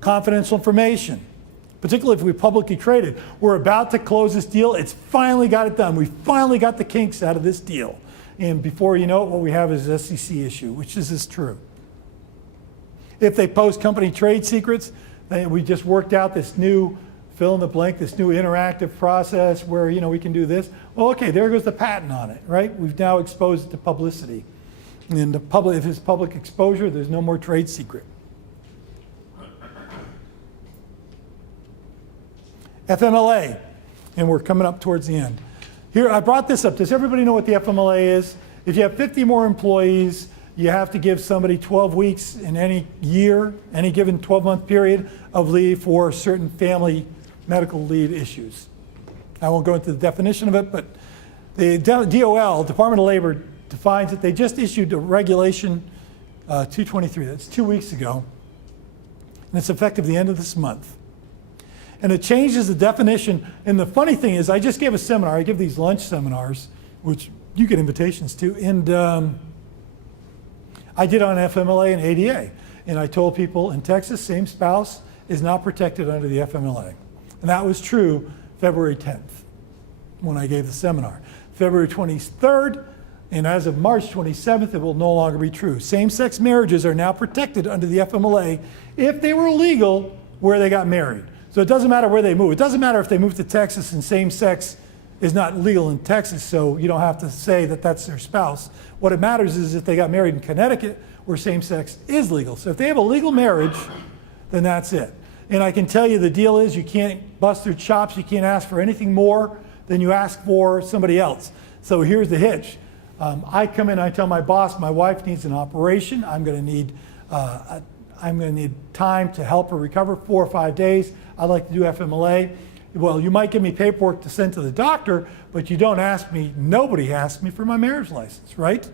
Confidential information, particularly if we publicly traded. We're about to close this deal. It's finally got it done. We finally got the kinks out of this deal. And before you know it, what we have is an SEC issue, which is true. If they post company trade secrets, we just worked out this new fill in the blank, this new interactive process where we can do this. Well, okay, there goes the patent on it, right? We've now exposed it to publicity. And if it's public exposure, there's no more trade secret. FMLA, and we're coming up towards the end. Here, I brought this up. Does everybody know what the FMLA is? If you have 50 more employees, you have to give somebody 12 weeks in any year, any given 12-month period of leave for certain family medical leave issues. I won't go into the definition of it, but the DOL, Department of Labor, defines it. They just issued a regulation 223, that's 2 weeks ago, and it's effective the end of this month. And it changes the definition. And the funny thing is, I just gave a seminar. I give these lunch seminars, which you get invitations to, and I did on FMLA and ADA. And I told people in Texas, same spouse is not protected under the FMLA. And that was true February 10th when I gave the seminar. February 23rd, and as of March 27th, it will no longer be true. Same-sex marriages are now protected under the FMLA if they were legal where they got married. So it doesn't matter where they move. It doesn't matter if they move to Texas and same-sex is not legal in Texas, so you don't have to say that that's their spouse. What it matters is if they got married in Connecticut where same-sex is legal. So if they have a legal marriage, then that's it. And I can tell you the deal is you can't bust their chops. You can't ask for anything more than you ask for somebody else. So here's the hitch. I come in, I tell my boss, my wife needs an operation. I'm going to need time to help her recover 4 or 5 days. I'd like to do FMLA. Well, you might give me paperwork to send to the doctor, but you don't ask me, nobody asks me for my marriage license, right?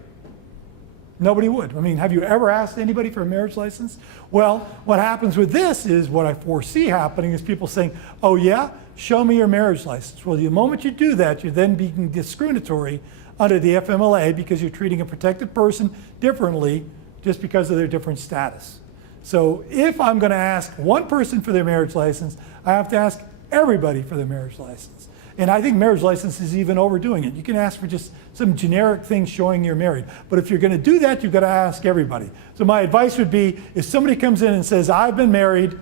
Nobody would. I mean, have you ever asked anybody for a marriage license? Well, what happens with this is what I foresee happening is people saying, oh yeah, show me your marriage license. Well, the moment you do that, you're then being discriminatory under the FMLA because you're treating a protected person differently just because of their different status. So if I'm going to ask one person for their marriage license, I have to ask everybody for their marriage license. And I think marriage license is even overdoing it. You can ask for just some generic thing showing you're married. But if you're going to do that, you've got to ask everybody. So my advice would be, if somebody comes in and says, I've been married,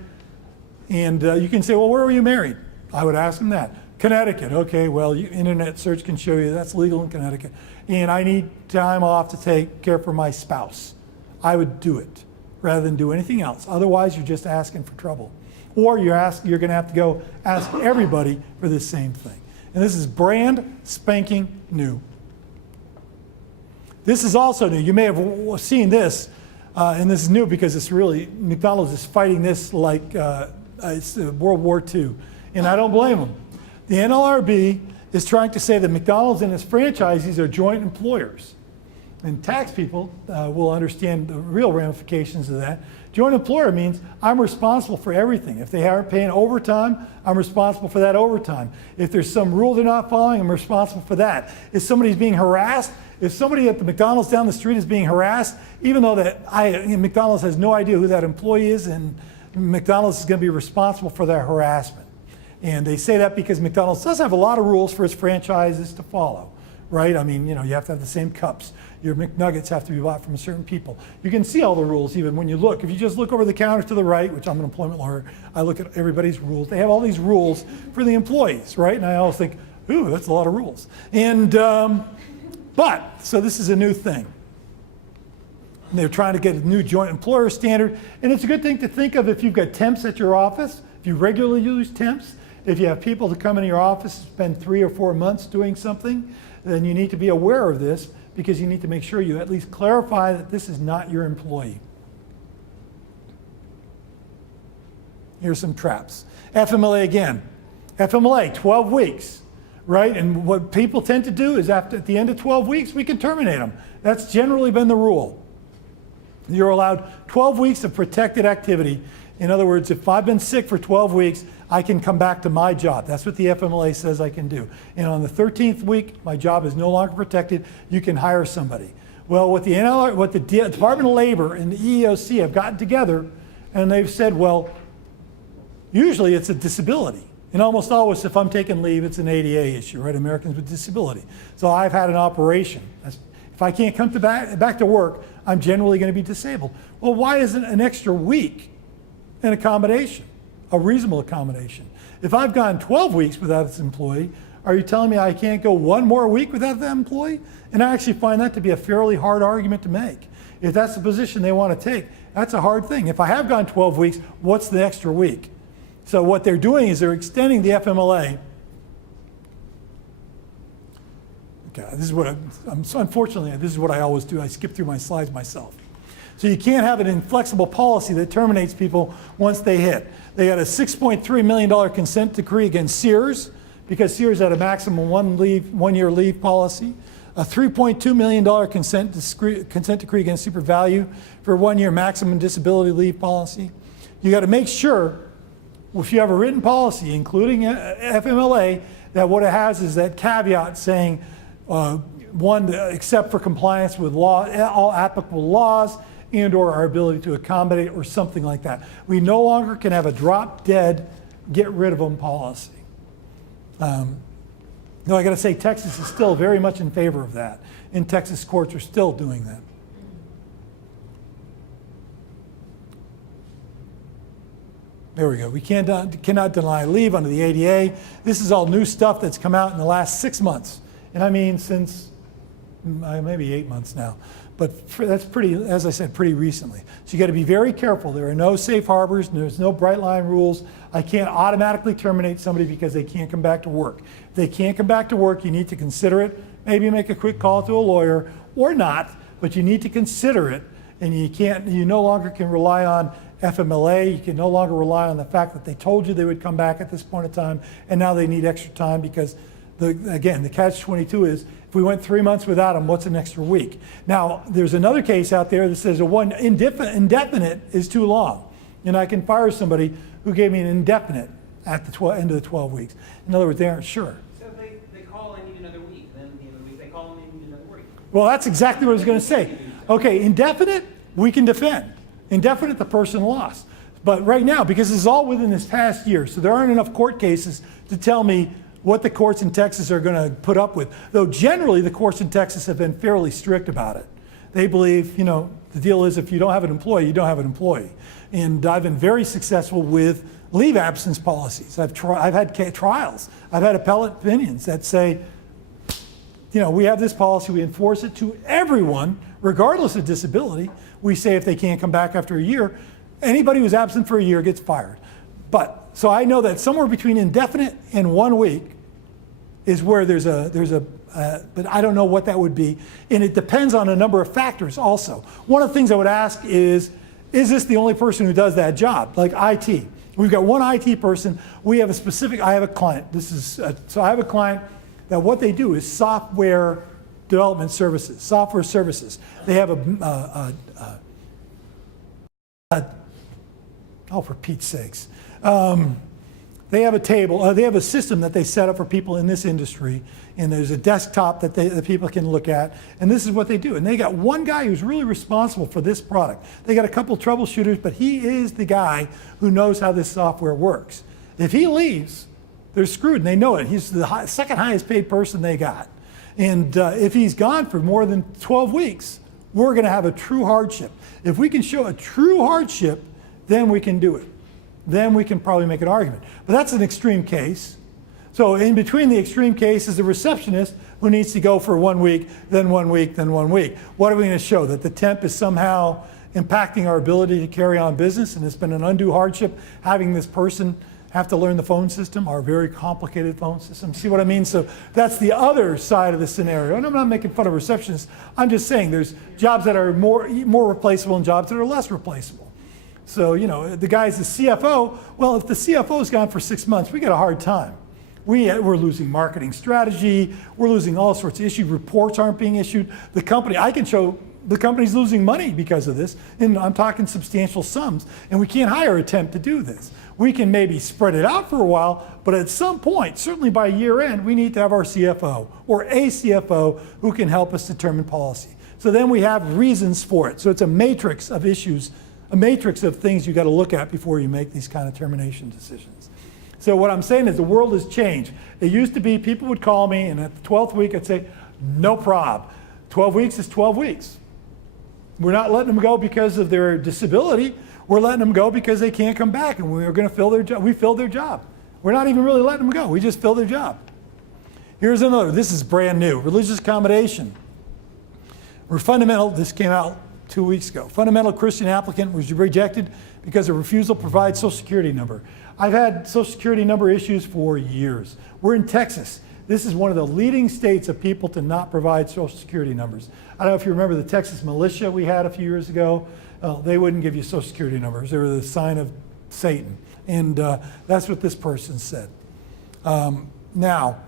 and you can say, well, where were you married? I would ask them that. Connecticut. Okay, well, internet search can show you that's legal in Connecticut. And I need time off to take care for my spouse. I would do it rather than do anything else. Otherwise, you're just asking for trouble. Or you're going to have to go ask everybody for this same thing. And this is brand spanking new. This is also new. You may have seen this, and this is new because it's really, McDonald's is fighting this like it's World War II. And I don't blame them. The NLRB is trying to say that McDonald's and its franchisees are joint employers. And tax people will understand the real ramifications of that. Joint employer means I'm responsible for everything. If they aren't paying overtime, I'm responsible for that overtime. If there's some rule they're not following, I'm responsible for that. If somebody's being harassed, if somebody at the McDonald's down the street is being harassed, even though McDonald's has no idea who that employee is, and McDonald's is going to be responsible for their harassment. And they say that because McDonald's does have a lot of rules for its franchises to follow. Right? I mean, you have to have the same cups. Your McNuggets have to be bought from certain people. You can see all the rules even when you look. If you just look over the counter to the right, which I'm an employment lawyer, I look at everybody's rules. They have all these rules for the employees, right? And I always think, ooh, that's a lot of rules. And, so this is a new thing. And they're trying to get a new joint employer standard. And it's a good thing to think of if you've got temps at your office, if you regularly use temps, if you have people that come into your office, spend 3 or 4 months doing something, then you need to be aware of this because you need to make sure you at least clarify that this is not your employee. Here's some traps. FMLA again. FMLA, 12 weeks, right? And what people tend to do is at the end of 12 weeks, we can terminate them. That's generally been the rule. You're allowed 12 weeks of protected activity. In other words, if I've been sick for 12 weeks, I can come back to my job. That's what the FMLA says I can do. And on the 13th week, my job is no longer protected. You can hire somebody. Well, what the Department of Labor and the EEOC have gotten together, and they've said, well, usually it's a disability. And almost always, if I'm taking leave, it's an ADA issue, right? Americans with Disability. So I've had an operation. If I can't come back to work, I'm generally going to be disabled. Well, why isn't an extra week an accommodation, a reasonable accommodation? If I've gone 12 weeks without this employee, are you telling me I can't go one more week without that employee? And I actually find that to be a fairly hard argument to make. If that's the position they want to take, that's a hard thing. If I have gone 12 weeks, what's the extra week? So what they're doing is they're extending the FMLA. Okay, this is what unfortunately, this is what I always do. I skip through my slides myself. So you can't have an inflexible policy that terminates people once they hit. They got a $6.3 million consent decree against Sears because Sears had a maximum 1 year leave policy. A $3.2 million consent decree against Super Value for 1 year maximum disability leave policy. You got to make sure, if you have a written policy, including FMLA, that what it has is that caveat saying, one, except for compliance with law, all applicable laws, and or our ability to accommodate or something like that. We no longer can have a drop dead, get rid of them policy. No, I got to say, Texas is still very much in favor of that, and Texas courts are still doing that. There we go. We cannot deny leave under the ADA. This is all new stuff that's come out in the last 6 months, and I mean since maybe 8 months now. But that's pretty, as I said, pretty recently. So you got to be very careful. There are no safe harbors. There's no bright line rules. I can't automatically terminate somebody because they can't come back to work. If they can't come back to work, you need to consider it. Maybe make a quick call to a lawyer or not, but you need to consider it. And you no longer can rely on FMLA. You can no longer rely on the fact that they told you they would come back at this point in time, and now they need extra time because, again, the catch-22 is, if we went 3 months without them, what's an extra week? Now, there's another case out there that says indefinite is too long, and I can fire somebody who gave me an indefinite at the end of the 12 weeks. In other words, they aren't sure. So they call, I need another week. Then at the end of the week, they call, I need another week. Well, that's exactly what I was going to say. Okay, indefinite, we can defend. Indefinite, the person lost. But right now, because this is all within this past year, so there aren't enough court cases to tell me what the courts in Texas are going to put up with. Though generally, the courts in Texas have been fairly strict about it. They believe, the deal is if you don't have an employee, you don't have an employee. And I've been very successful with leave absence policies. I've had trials. I've had appellate opinions that say, we have this policy, we enforce it to everyone, regardless of disability. We say if they can't come back after a year, anybody who's absent for a year gets fired. So I know that somewhere between indefinite and 1 week is where but I don't know what that would be. And it depends on a number of factors also. One of the things I would ask is this the only person who does that job? Like IT. We've got one IT person. I have a client. So I have a client that what they do is software development services, software services. They have for Pete's sakes. They have a table, they have a system that they set up for people in this industry, and there's a desktop that the people can look at, and this is what they do. And they got one guy who's really responsible for this product. They got a couple troubleshooters, but he is the guy who knows how this software works. If he leaves, they're screwed, and they know it. He's the second highest paid person they got. And if he's gone for more than 12 weeks, we're going to have a true hardship. If we can show a true hardship, then we can do it. Then we can probably make an argument. But that's an extreme case. So in between the extreme case is the receptionist who needs to go for 1 week, then 1 week, then 1 week. What are we going to show? That the temp is somehow impacting our ability to carry on business, and it's been an undue hardship having this person have to learn the phone system, our very complicated phone system. See what I mean? So that's the other side of the scenario. And I'm not making fun of receptionists. I'm just saying there's jobs that are more replaceable and jobs that are less replaceable. So, the guy's the CFO. Well, if the CFO's gone for 6 months, we got a hard time. We're losing marketing strategy. We're losing all sorts of issues. Reports aren't being issued. The company, I can show the company's losing money because of this, and I'm talking substantial sums, and we can't hire a temp to do this. We can maybe spread it out for a while, but at some point, certainly by year end, we need to have our CFO or a CFO who can help us determine policy. So then we have reasons for it. So it's a matrix of issues a matrix of things you got to look at before you make these kind of termination decisions. So what I'm saying is the world has changed. It used to be people would call me, and at the 12th week I'd say, no prob. 12 weeks is 12 weeks. We're not letting them go because of their disability. We're letting them go because they can't come back, and we're going to fill their job. We filled their job. We're not even really letting them go. We just fill their job. Here's another. This is brand new. Religious accommodation. This came out 2 weeks ago. Fundamental Christian applicant was rejected because of refusal to provide Social Security number. I've had Social Security number issues for years. We're in Texas. This is one of the leading states of people to not provide Social Security numbers. I don't know if you remember the Texas militia we had a few years ago. They wouldn't give you Social Security numbers. They were the sign of Satan. And that's what this person said. Now,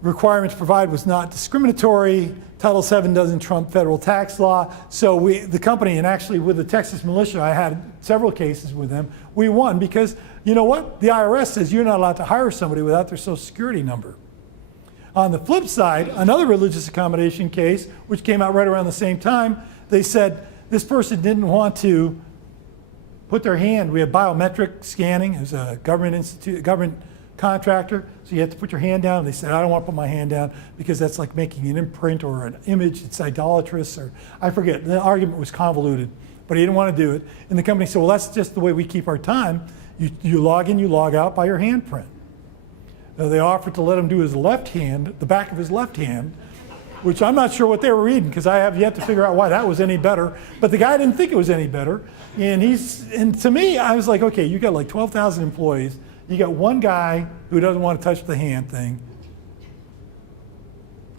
requirement to provide was not discriminatory. Title VII doesn't trump federal tax law. So the company, and actually with the Texas militia, I had several cases with them. We won because, you know what? The IRS says you're not allowed to hire somebody without their Social Security number. On the flip side, another religious accommodation case, which came out right around the same time, they said this person didn't want to put their hand. We have biometric scanning. It was a government contractor, so you have to put your hand down. They said, I don't want to put my hand down because that's like making an imprint or an image. It's idolatrous, or I forget. The argument was convoluted, but he didn't want to do it. And the company said, well, that's just the way we keep our time. You log in, you log out by your handprint. They offered to let him do his left hand, the back of his left hand, which I'm not sure what they were reading because I have yet to figure out why that was any better. But the guy didn't think it was any better. And to me, I was like, okay, you got like 12,000 employees. You got one guy who doesn't want to touch the hand thing.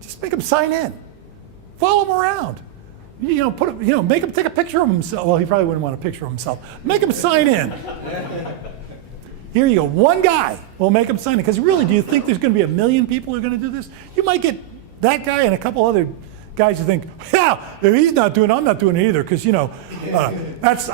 Just make him sign in. Follow him around. Make him take a picture of himself. Well, he probably wouldn't want a picture of himself. Make him sign in. Here you go. One guy will make him sign in. Because really, do you think there's going to be 1 million people who are going to do this? You might get that guy and a couple other guys who think, yeah, if he's not doing it, I'm not doing it either. Because, that's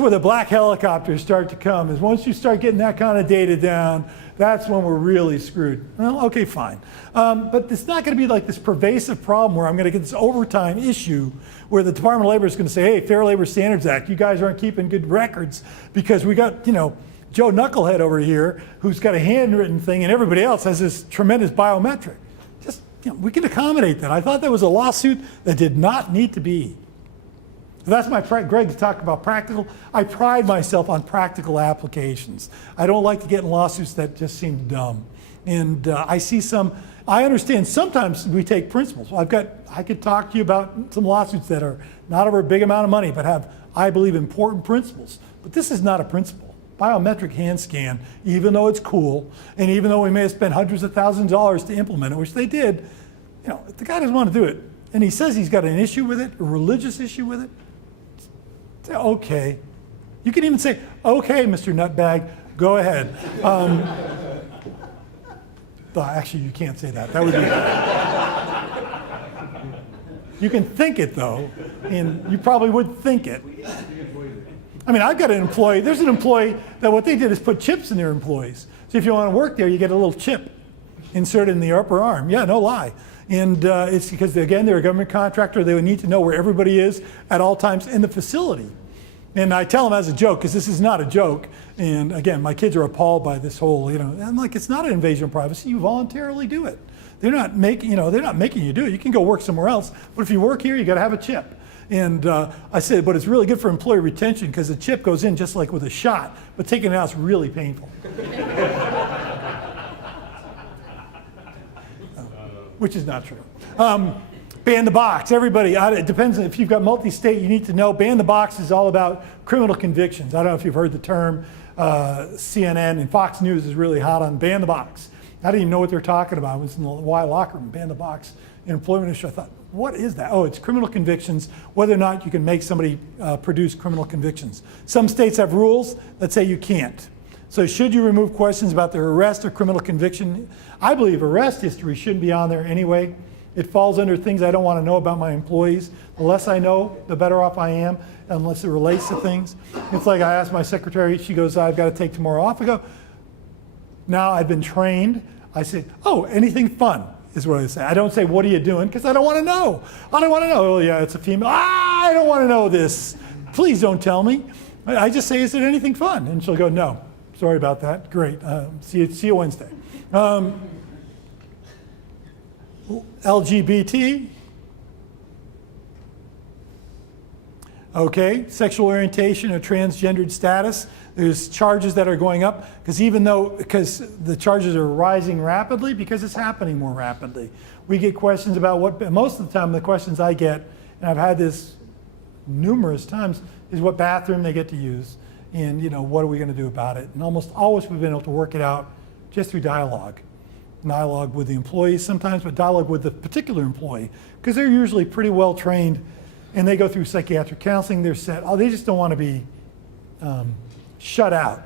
where the black helicopters start to come, is once you start getting that kind of data down, that's when we're really screwed. Well, okay, fine. But it's not going to be like this pervasive problem where I'm going to get this overtime issue where the Department of Labor is going to say, hey, Fair Labor Standards Act, you guys aren't keeping good records because we got, Joe Knucklehead over here who's got a handwritten thing and everybody else has this tremendous biometric. We can accommodate that. I thought that was a lawsuit that did not need to be. That's my, Greg talked about practical. I pride myself on practical applications. I don't like to get in lawsuits that just seem dumb. And I understand sometimes we take principles. I could talk to you about some lawsuits that are not over a big amount of money, but have, I believe, important principles. But this is not a principle. Biometric hand scan, even though it's cool, and even though we may have spent hundreds of thousands of dollars to implement it, which they did, if the guy doesn't want to do it, and he says he's got an issue with it, a religious issue with it, say, okay. You can even say, okay, Mr. Nutbag, go ahead. Actually, you can't say that. That would be. You can think it, though, and you probably would think it. I've got an employee, there's an employee that what they did is put chips in their employees. So if you want to work there, you get a little chip inserted in the upper arm. Yeah, no lie. And it's because, again, they're a government contractor. They would need to know where everybody is at all times in the facility. And I tell them as a joke, because this is not a joke. And again, my kids are appalled by this whole, I'm like, it's not an invasion of privacy. You voluntarily do it. They're not making you do it. You can go work somewhere else. But if you work here, you got to have a chip. And I said, but it's really good for employee retention because the chip goes in just like with a shot, but taking it out is really painful. Which is not true. Ban the box. Everybody, it depends if you've got multi-state, you need to know. Ban the box is all about criminal convictions. I don't know if you've heard the term. CNN and Fox News is really hot on ban the box. I didn't even know what they're talking about. I was in the Y locker room, ban the box in employment issue. I thought, what is that? Oh, it's criminal convictions, whether or not you can make somebody produce criminal convictions. Some states have rules that say you can't. So should you remove questions about their arrest or criminal conviction? I believe arrest history shouldn't be on there anyway. It falls under things I don't want to know about my employees. The less I know, the better off I am, unless it relates to things. It's like I asked my secretary, she goes, I've got to take tomorrow off. I go, now I've been trained. I say, oh, anything fun is what I say. I don't say, what are you doing? Because I don't want to know. I don't want to know. Oh, yeah, it's a female. I don't want to know this. please don't tell me. I just say, is it anything fun? And she'll go, no, sorry about that. Great, see you Wednesday. LGBT. Okay, sexual orientation or transgendered status. There's charges that are going up because because the charges are rising rapidly because it's happening more rapidly. We get questions about most of the time the questions I get, and I've had this numerous times, is what bathroom they get to use and what are we going to do about it? And almost always we've been able to work it out just through dialogue. Dialogue with the employees sometimes, but dialogue with the particular employee because they're usually pretty well trained and they go through psychiatric counseling. They're set. They just don't want to be shut out.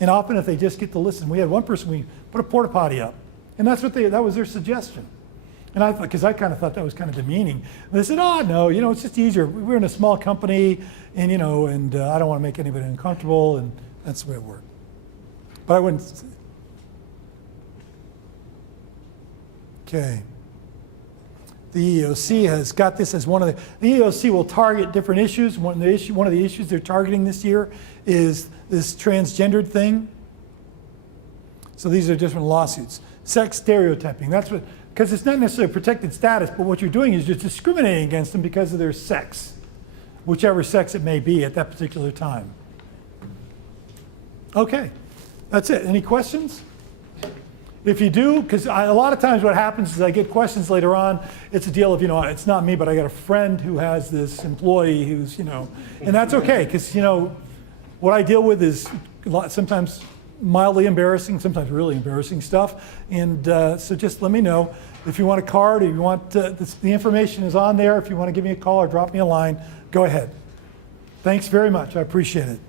And often if they just get to listen, we had one person, we put a porta potty up, and that was their suggestion. And because I kind of thought that was kind of demeaning. And they said, oh no, it's just easier. We're in a small company, and I don't want to make anybody uncomfortable, and that's the way it worked. But I wouldn't. Okay. The EEOC has got this as one of the EEOC will target different issues. One of the issues they're targeting this year is this transgendered thing. So these are different lawsuits. Sex stereotyping, because it's not necessarily protected status, but what you're doing is just discriminating against them because of their sex, whichever sex it may be at that particular time. Okay, that's it. Any questions? If you do, because a lot of times what happens is I get questions later on, it's a deal of, it's not me, but I got a friend who has this employee who's, and that's okay, because, what I deal with is sometimes mildly embarrassing, sometimes really embarrassing stuff. And so just let me know. If you want a card or you want, the information is on there. If you want to give me a call or drop me a line, go ahead. Thanks very much. I appreciate it.